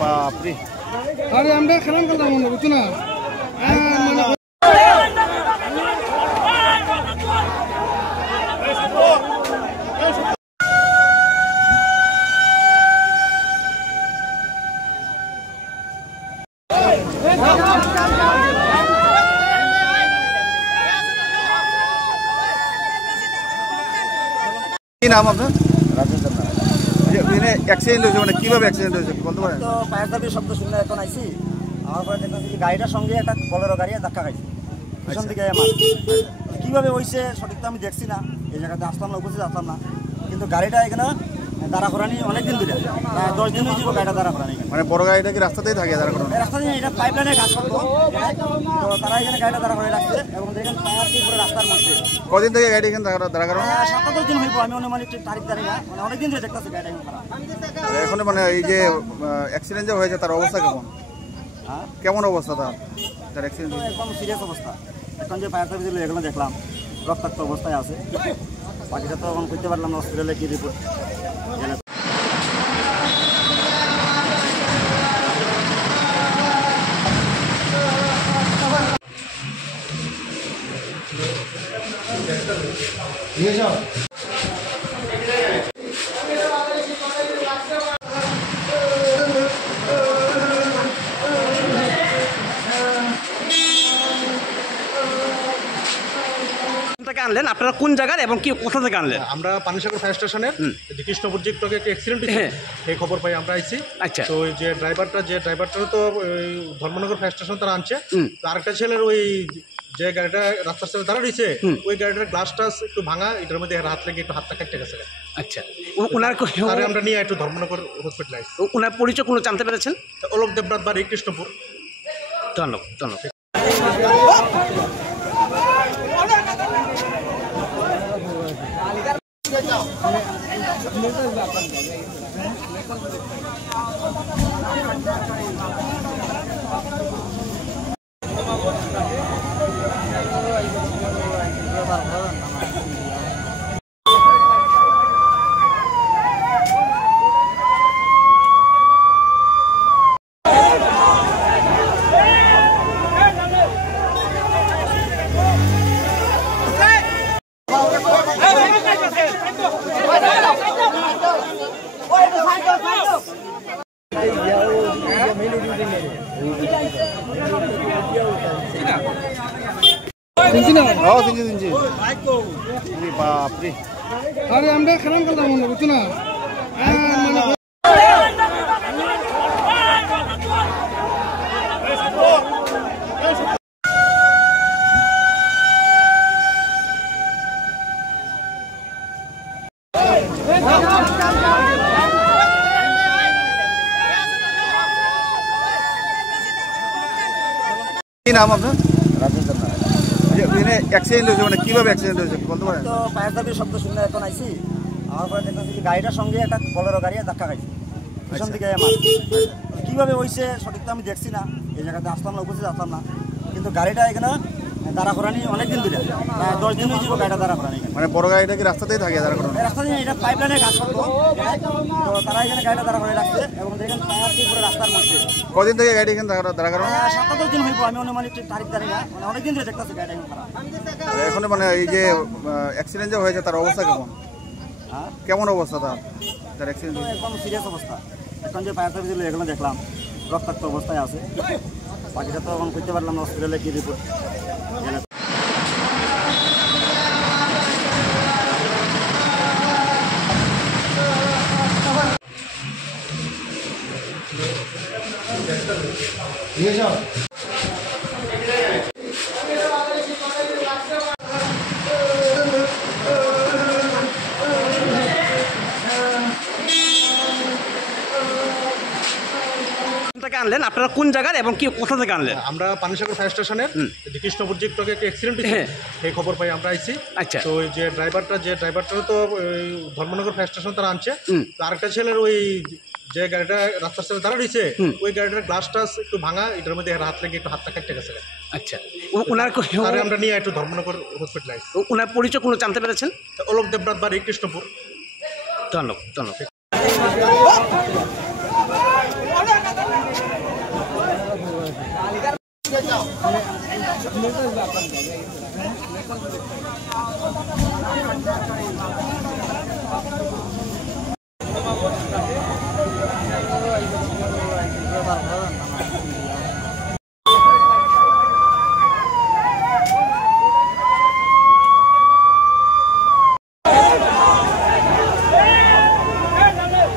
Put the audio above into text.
বাপরে আরে আমরা খেলাম করলাম মনে বুঝছো না কি নাম আপনার? অ্যাক্সিডেন্ট হয়েছে মানে কিভাবে অ্যাক্সিডেন্ট হয়েছে বলতে পারেন? তো ফায়ার সার্ভিস শব্দ শুনলে এখন আইছি আমার পরে দেখতেছি গাড়িটার সঙ্গে একটা বলেরো গাড়ি ধাক্কা খাইছে পিছন দিকে আমার কীভাবে হয়েছে সঠিক তো আমি দেখছি না এই জায়গাতে আসলাম না উপস্থিত আসলাম না কিন্তু গাড়িটা এখানে দাঁড়া করানি অনেকদিন ধরে 10 দিন হয়ে যাবো গাড়িটা দাঁড়া করানি মানে বড় গাড়িটা কি রাস্তাতেই থাকে দাঁড়া করানো? রাস্তা দিয়ে এটা পাইপ লাইনের কাজ করতো তো তারা এখানে গাড়িটা দাঁড়া করে রাখছে এবং দেখেন ফায়ার পুরো রাস্তার মধ্যে। কদিন থেকে গাড়ি এখানে দাঁড়া করানো? 7-10 দিন হইব আমি অনুমানিক তারিখ জানি না মানে অনেকদিন ধরে দেখতেছি গাড়িটা খারাপ। এখন মানে এই যে অ্যাক্সিডেন্ট যে হয়েছে তার অবস্থা কেমন? কেমন অবস্থা তার অ্যাক্সিডেন্ট? একদম সিরিয়াস অবস্থা। এখন যে ফায়ার সার্ভিস এগুলো দেখলাম রক্তাক্ত অবস্থায় আছে বাকিটা তো এখন করতে পারলাম না হসপিটালে কি রিপোর্ট গেলে নিয়ে যাও। আনলেন আপনারা কোন জায়গার এবং কি কোথা থেকে আনলেন? আমরা পানিসাগর ফায়ার স্টেশনের কৃষ্ণপুর যে একটা অ্যাক্সিডেন্ট হয়েছে এই খবর পাই আমরা আইছি। আচ্ছা, তো ওই যে ড্রাইভারটা তো ধর্মনগর ফায়ার স্টেশন তারা আনছে। তো আরেকটা ছেলের ওই যে গাড়িটা রাস্তার সাথে দাঁড়া রয়েছে ওই গাড়িটার গ্লাস টাস একটু ভাঙা, এটার মধ্যে হাত লেগে একটু হাতটা কেটে গেছে। আচ্ছা, ওনার আমরা নিয়ে একটু ধর্মনগর হসপিটালে আসছি। ওনার পরিচয় কোনো জানতে পেরেছেন? অলোক দেবনাথ বাড়ি, কৃষ্ণপুর। ধন্যবাদ ধন্যবাদ। বাপরে আরে আমরা খেলাম করলাম মনে বুঝছো না কি নাম আপনার? অ্যাক্সিডেন্ট হয়েছে মানে কিভাবে অ্যাক্সিডেন্ট হয়েছে বলতে পারেন? তো ফায়ার সার্ভিস শব্দ শুনলে এখন আইছি আমার পরে দেখতেছি গাড়িটার সঙ্গে একটা বলেরো গাড়ি ধাক্কা খাইছে পিছন দিকে আমার কীভাবে হয়েছে সঠিক তো আমি দেখছি না এই জায়গাতে আসলাম না উপস্থিত আসলাম না কিন্তু গাড়িটা এখানে দাঁড়া করানি অনেকদিন ধরে 10 দিন হয়ে যাবো গাড়িটা দাঁড়া করানি মানে বড় গাড়িটা কি রাস্তাতেই থাকে দাঁড়া করানো? রাস্তা দিয়ে এটা পাইপ লাইনের কাজ করতো তো তারা এখানে গাড়িটা দাঁড়া করে রাখছে এবং দেখেন ফায়ার পুরো রাস্তার মধ্যে। কদিন থেকে গাড়ি এখানে দাঁড়া করানো? 7-10 দিন হইব আমি অনুমানিক তারিখ জানি না মানে অনেকদিন ধরে দেখতেছি গাড়িটা খারাপ। এখন মানে এই যে অ্যাক্সিডেন্ট যে হয়েছে তার অবস্থা কেমন? কেমন অবস্থা তার অ্যাক্সিডেন্ট? একদম সিরিয়াস অবস্থা। এখন যে ফায়ার সার্ভিস এগুলো দেখলাম রক্তাক্ত অবস্থায় আছে বাকিটা তো এখন করতে পারলাম না হসপিটালে কি রিপোর্ট গেলে নিয়ে যাও। আনলেন আপনারা কোন জায়গার এবং কি কোথা থেকে আনলেন? আমরা পানিসাগর ফায়ার স্টেশনের কৃষ্ণপুর যে একটা অ্যাক্সিডেন্ট হয়েছে এই খবর পাই আমরা আইছি। আচ্ছা, তো ওই যে ড্রাইভারটা তো ধর্মনগর ফায়ার স্টেশন তারা আনছে। তো আরেকটা ছেলের ওই যে গাড়িটা রাস্তার সাথে দাঁড়া রয়েছে ওই গাড়িটার গ্লাস টাস একটু ভাঙা, এটার মধ্যে হাত লেগে একটু হাতটা কেটে গেছে। আচ্ছা, ওনার আমরা নিয়ে একটু ধর্মনগর হসপিটালে আসছি। ওনার পরিচয় কোনো জানতে পেরেছেন? অলোক দেবনাথ বাড়ি, কৃষ্ণপুর। ধন্যবাদ ধন্যবাদ। তারপরে